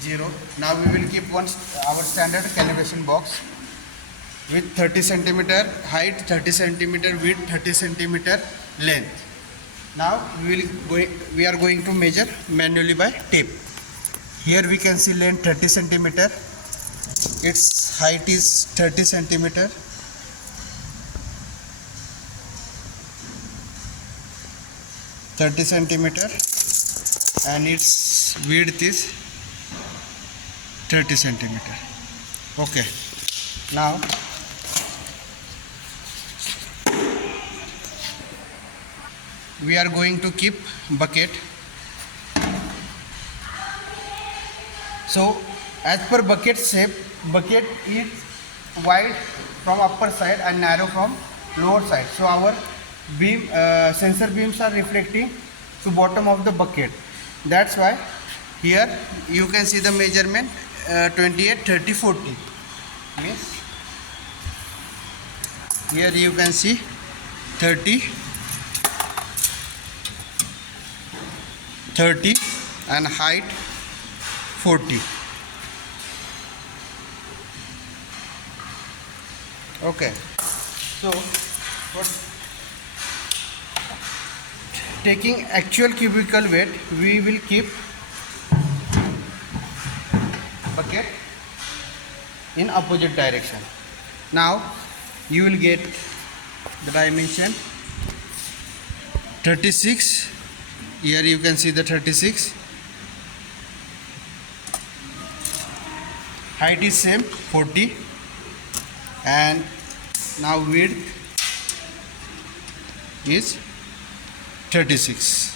0. Now we will keep our standard calibration box with 30 centimeter height, 30 centimeter width, 30 centimeter length. Now we are going to measure manually by tape. Here we can see length 30 centimeter, its height is 30 centimeter, and its width is 30 centimeter. Okay, now we are going to keep bucket. So as per bucket shape, bucket is wide from upper side and narrow from lower side. So our beam sensor beams are reflecting to bottom of the bucket. That's why here you can see the measurement 28, 30, 40 means here you can see 30, 30 and height 40. Okay, so for taking actual cubical weight, we will keep bucket in opposite direction. Now you will get the dimension 36. Here you can see the 36. Height is same 40, and now width is 36.